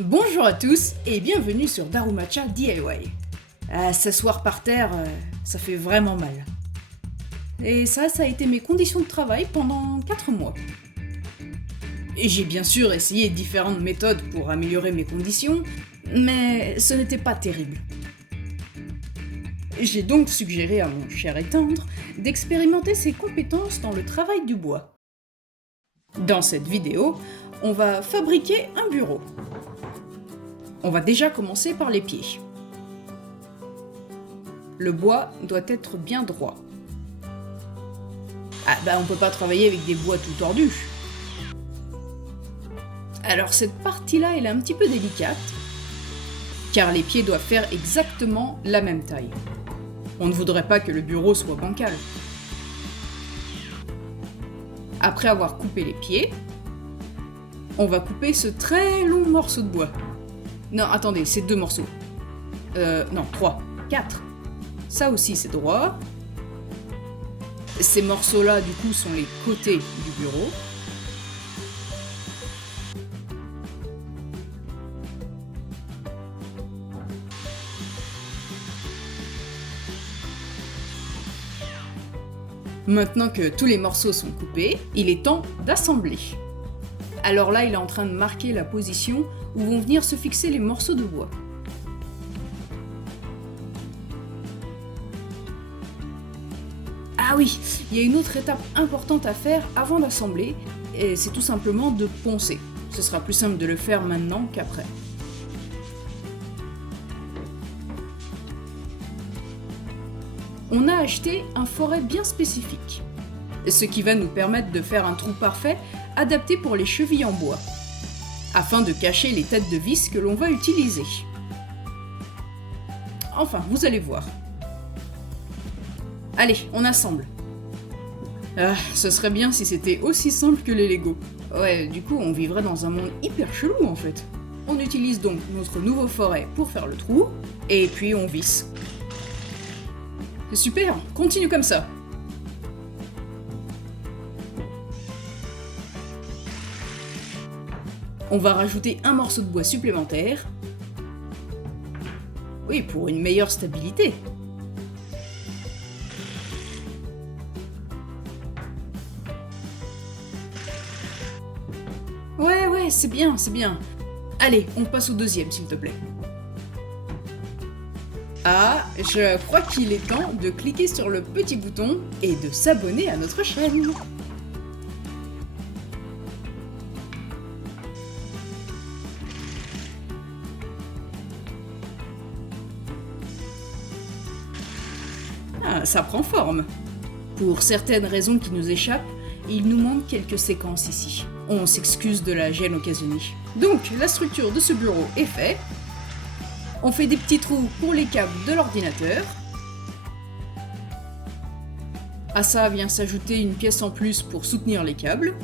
Bonjour à tous et bienvenue sur Darumacha DIY. S'asseoir par terre, ça fait vraiment mal. Et ça a été mes conditions de travail pendant 4 mois. Et j'ai bien sûr essayé différentes méthodes pour améliorer mes conditions, mais ce n'était pas terrible. J'ai donc suggéré à mon cher et tendre d'expérimenter ses compétences dans le travail du bois. Dans cette vidéo, on va fabriquer un bureau. On va déjà commencer par les pieds. Le bois doit être bien droit. On peut pas travailler avec des bois tout tordus. Alors cette partie-là, elle est un petit peu délicate, car les pieds doivent faire exactement la même taille. On ne voudrait pas que le bureau soit bancal. Après avoir coupé les pieds, on va couper ce très long morceau de bois. Non, attendez, c'est 2 morceaux. Non, 3, 4. Ça aussi, c'est droit. Ces morceaux-là, du coup, sont les côtés du bureau. Maintenant que tous les morceaux sont coupés, il est temps d'assembler. Alors là, il est en train de marquer la position où vont venir se fixer les morceaux de bois. Ah oui, il y a une autre étape importante à faire avant d'assembler, et c'est tout simplement de poncer. Ce sera plus simple de le faire maintenant qu'après. On a acheté un forêt bien spécifique, ce qui va nous permettre de faire un trou parfait adapté pour les chevilles en bois, afin de cacher les têtes de vis que l'on va utiliser. Enfin, vous allez voir. Allez, on assemble. Ce serait bien si c'était aussi simple que les Lego. Ouais, du coup, on vivrait dans un monde hyper chelou en fait. On utilise donc notre nouveau forêt pour faire le trou, et puis on visse. Super, continue comme ça. On va rajouter un morceau de bois supplémentaire. Oui, pour une meilleure stabilité. Ouais, c'est bien, c'est bien. Allez, on passe au deuxième, s'il te plaît. Ah, je crois qu'il est temps de cliquer sur le petit bouton et de s'abonner à notre chaîne. Ah, ça prend forme. Pour certaines raisons qui nous échappent, il nous manque quelques séquences ici. On s'excuse de la gêne occasionnée. Donc, la structure de ce bureau est faite. On fait des petits trous pour les câbles de l'ordinateur. À ça vient s'ajouter une pièce en plus pour soutenir les câbles.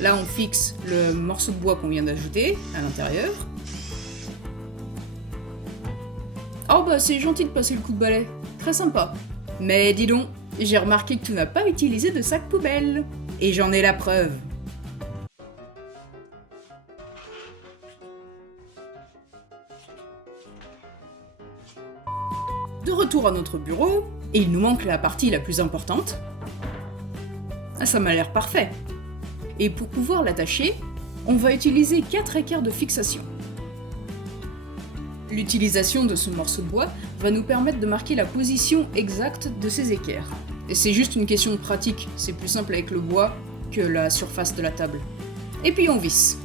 Là, on fixe le morceau de bois qu'on vient d'ajouter à l'intérieur. Oh bah c'est gentil de passer le coup de balai, très sympa. Mais dis donc, j'ai remarqué que tu n'as pas utilisé de sac poubelle. Et j'en ai la preuve. De retour à notre bureau, et il nous manque la partie la plus importante. Ah, ça m'a l'air parfait. Et pour pouvoir l'attacher, on va utiliser 4 équerres de fixation. L'utilisation de ce morceau de bois va nous permettre de marquer la position exacte de ces équerres. Et c'est juste une question de pratique, c'est plus simple avec le bois que la surface de la table. Et puis on visse.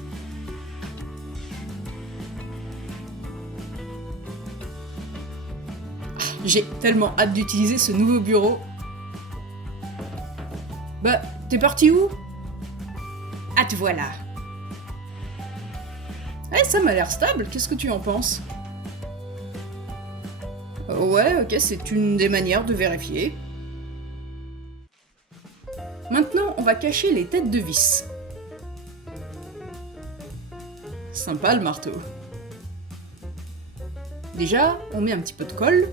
J'ai tellement hâte d'utiliser ce nouveau bureau. Bah, t'es parti où ? Ah, te voilà. Ouais, ça m'a l'air stable, qu'est-ce que tu en penses ? Ouais, ok, c'est une des manières de vérifier. Maintenant, on va cacher les têtes de vis. Sympa le marteau. Déjà, on met un petit peu de colle.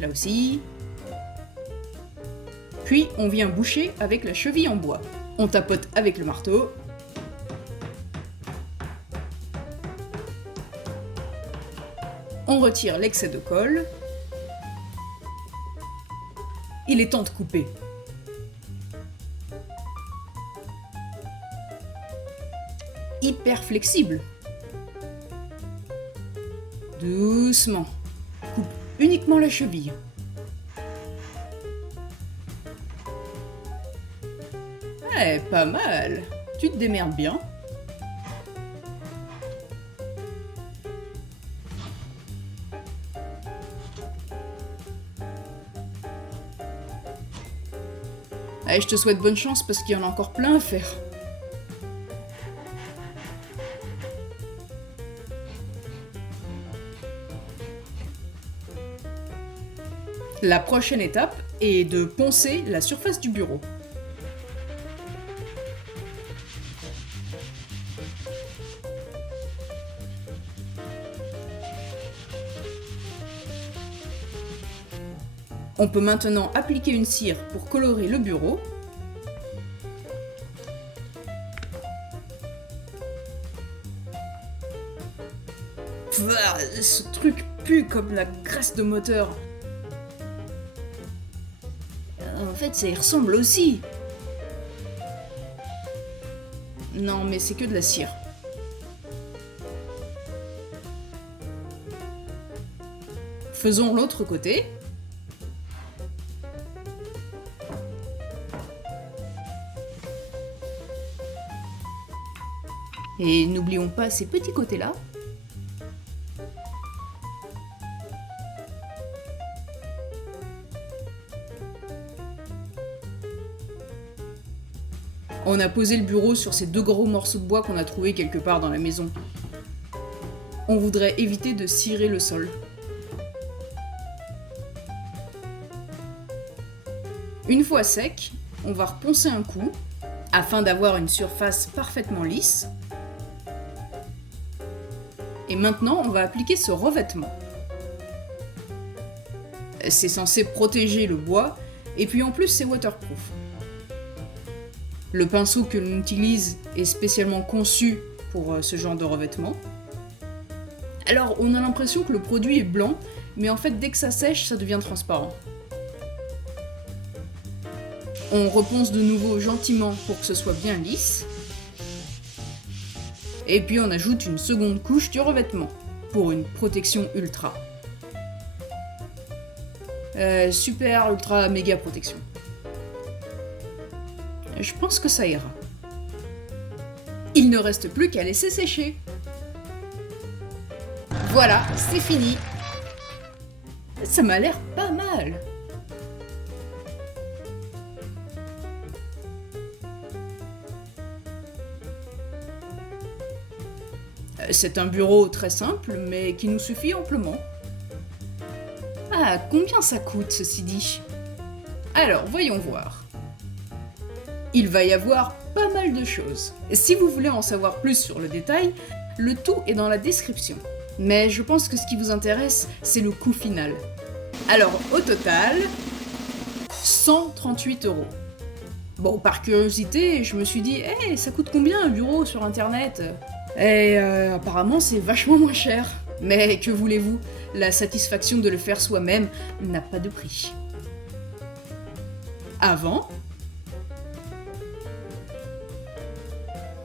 là aussi. Puis on vient boucher avec la cheville en bois. On tapote avec le marteau. On retire l'excès de colle. Il est temps de couper. Hyper flexible. Doucement. Coupe uniquement la cheville. Eh, pas mal. Tu te démerdes bien. Allez, je te souhaite bonne chance parce qu'il y en a encore plein à faire. La prochaine étape est de poncer la surface du bureau. On peut maintenant appliquer une cire pour colorer le bureau. Ce truc pue comme la graisse de moteur. En fait, ça y ressemble aussi. Non, mais c'est que de la cire. Faisons l'autre côté. Et n'oublions pas ces petits côtés-là. On a posé le bureau sur ces deux gros morceaux de bois qu'on a trouvés quelque part dans la maison. On voudrait éviter de cirer le sol. Une fois sec, on va reponcer un coup, afin d'avoir une surface parfaitement lisse. Et maintenant, on va appliquer ce revêtement. C'est censé protéger le bois, et puis en plus c'est waterproof. Le pinceau que l'on utilise est spécialement conçu pour ce genre de revêtement. Alors on a l'impression que le produit est blanc, mais en fait dès que ça sèche, ça devient transparent. On reponce de nouveau gentiment pour que ce soit bien lisse. Et puis on ajoute une seconde couche de revêtement pour une protection ultra. Super, ultra, méga protection. Je pense que ça ira. Il ne reste plus qu'à laisser sécher. Voilà, c'est fini. Ça m'a l'air pas mal. C'est un bureau très simple, mais qui nous suffit amplement. Ah, combien ça coûte, ceci dit? Alors, voyons voir. Il va y avoir pas mal de choses. Si vous voulez en savoir plus sur le détail, le tout est dans la description. Mais je pense que ce qui vous intéresse, c'est le coût final. Alors, au total, 138 €. Bon, par curiosité, je me suis dit, hey, ça coûte combien un bureau sur internet? Et apparemment, c'est vachement moins cher. Mais que voulez-vous? La satisfaction de le faire soi-même n'a pas de prix. Avant.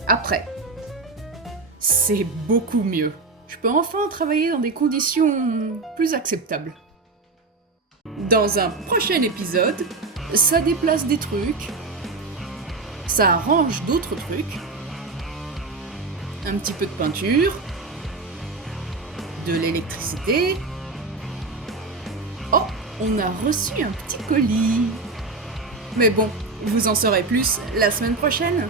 Après. C'est beaucoup mieux. Je peux enfin travailler dans des conditions plus acceptables. Dans un prochain épisode, ça déplace des trucs, ça arrange d'autres trucs, un petit peu de peinture, de l'électricité. Oh, on a reçu un petit colis. Mais bon, vous en saurez plus la semaine prochaine.